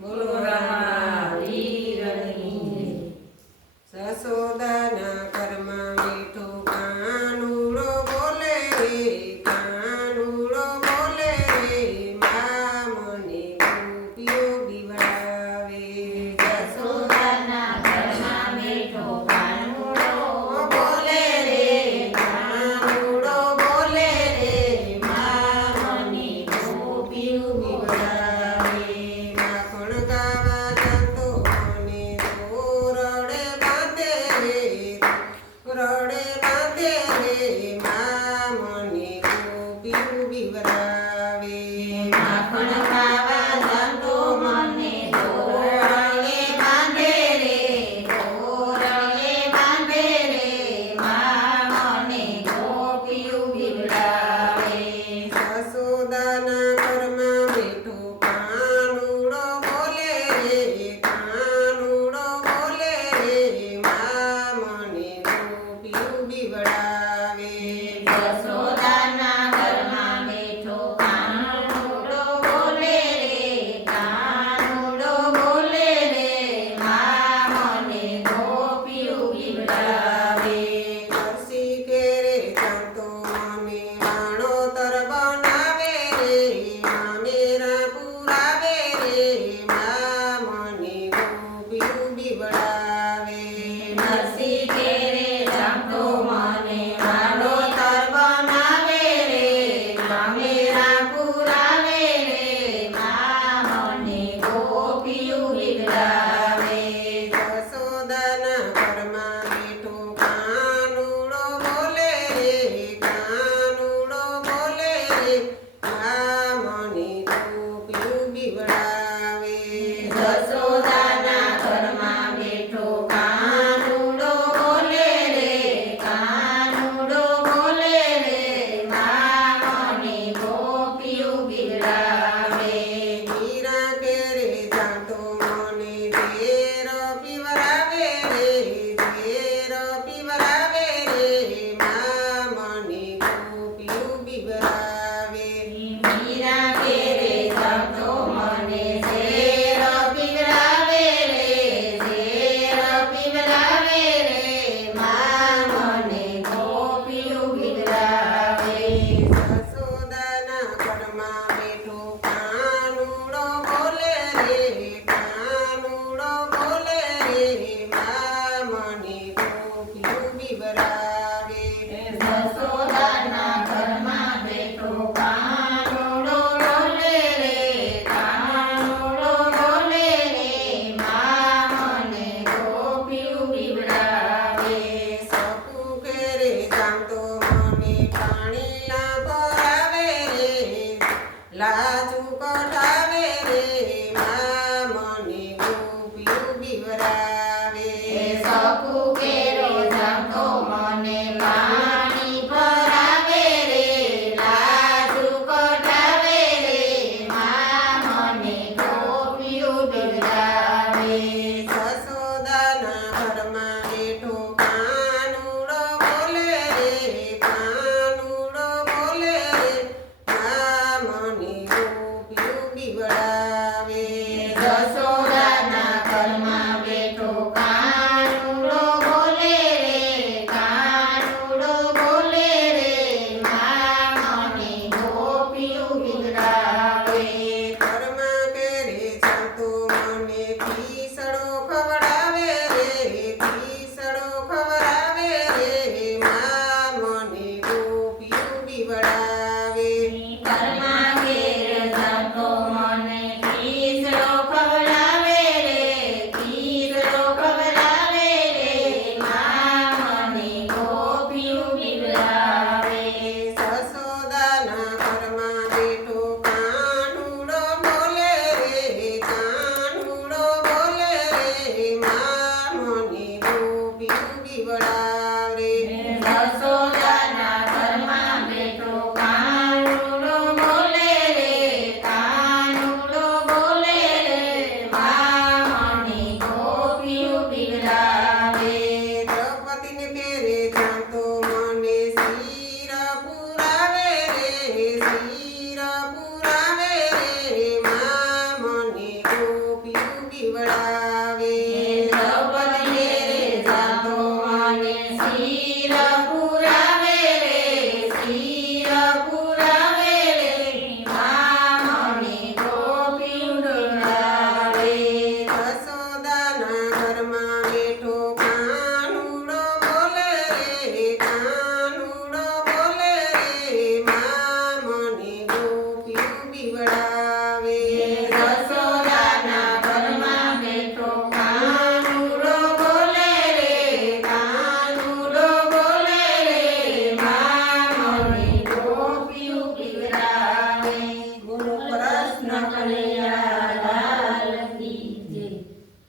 બોલો રામા વીરની સસોદાના ઘરમાં મીઠું કાનુડો બોલે રે કાનુડો બોલે રે મા મને ગોપીઓ બીવડાવે જસોદાના ઘરમાં મીઠો કાનુડો બોલે રે કાનુડો બોલે રે મા મને ગોપીઓ બીવડાવે માખણ ગાવા જતો મને રડે બાંધે રે મા મને ગોપીઓ બીવડાવે માખણ ખાવા જતો મને ધોરણે બાંધે રે મા મને ગોપીયું બીવડાવે સસોદાના ઘરમાં મીઠો કાનુડો બોલે રે કાનુડો બોલે રે મા મને ગોપીઓ બીવડાવે જસોદાના ઘરમાં મીઠો કાનુડો બોલે રે મા મને ગોપીયું બીવડાવે હસી કેરે ચાંતો મને વાણોતર બનાવે રે મામેરા પુરાવે રે મા મને ગોપીઓ બીવડાવે નરસી કેરે જમતો મને વાડોતર બનાવે રે મામેરા પુરાવે રે મા મને ગોપીયું બીવડાવે જસોદાના ઘરમાં મીઠો કાનુડો બોલે રે કાનુડો બોલે રે મા મને ગોપીઓ બીવડાવે જસોદાના ઘરમાં બેઠો કાનુડો બોલે રે મા મને ગોપીયું બીવડાવે મીરા કેરે જાતો મને ઝેર પીવરાવે રે મા મને ગોપીઓ બીવડાવે મીરા કેરે જમતો મને ઝેર પીવડાવે રે મા મને ગોપીયું બીવડાવે સસોદાના ઘરમાં બેઠો કાનુડો બોલે રે મા મને ગોપીઓ બીવડાવે જસોદાના ઘરમાં બેઠો કાનુડો બોલે રે મા મને ગોપીયું બીવડાવે સપુ કેરે જામતો મને પાણી ના ભરાવે રે લાજુ કઢાવે રે મા મને ગોપીઓ બીવડાવે સપુ કેરો જમતો મને પાણી ભરાવે રે લાજુ કઢાવે રે મા મને ગોપીયું બીવડાવે સસોદાના ઘરમાં બેઠો કાનુડો બોલે રે મા મને ગોપીઓ બીવડાવે જસોદાના ઘરમાં બેઠો કાનુડો બોલે રે મા મને ગોપીયું બીવડાવે ઘરમાં કેરે ચાલતો મને ખીસડો ખવડાવે રે મા મને ગોપીઓ બીવડાવે ઘરમાં ઘેર જતો મને ખીસડો ખવડાવે દીવડા